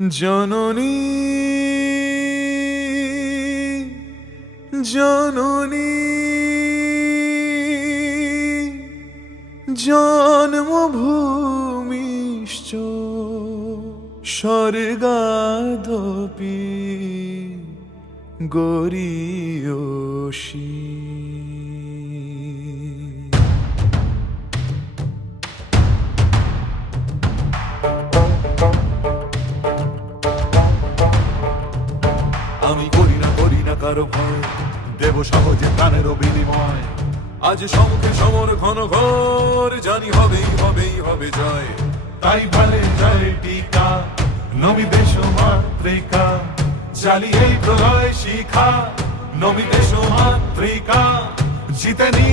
জননী জননী জন্মভূমিশ্চ স্বর্গাদপি গরীয়সী। আমি করি না কারো ভয়, দেব সহজে প্রাণের বিনিময়। আজ সম্মুখে সমর ঘন ঘোর, জানি হবে জয়। তাই ভালে জয় টিকা, নমি দেশ মাতৃকা, চালিয়ে প্রলয় শিখা, নমি দেশ মাতৃকা, জিতে নি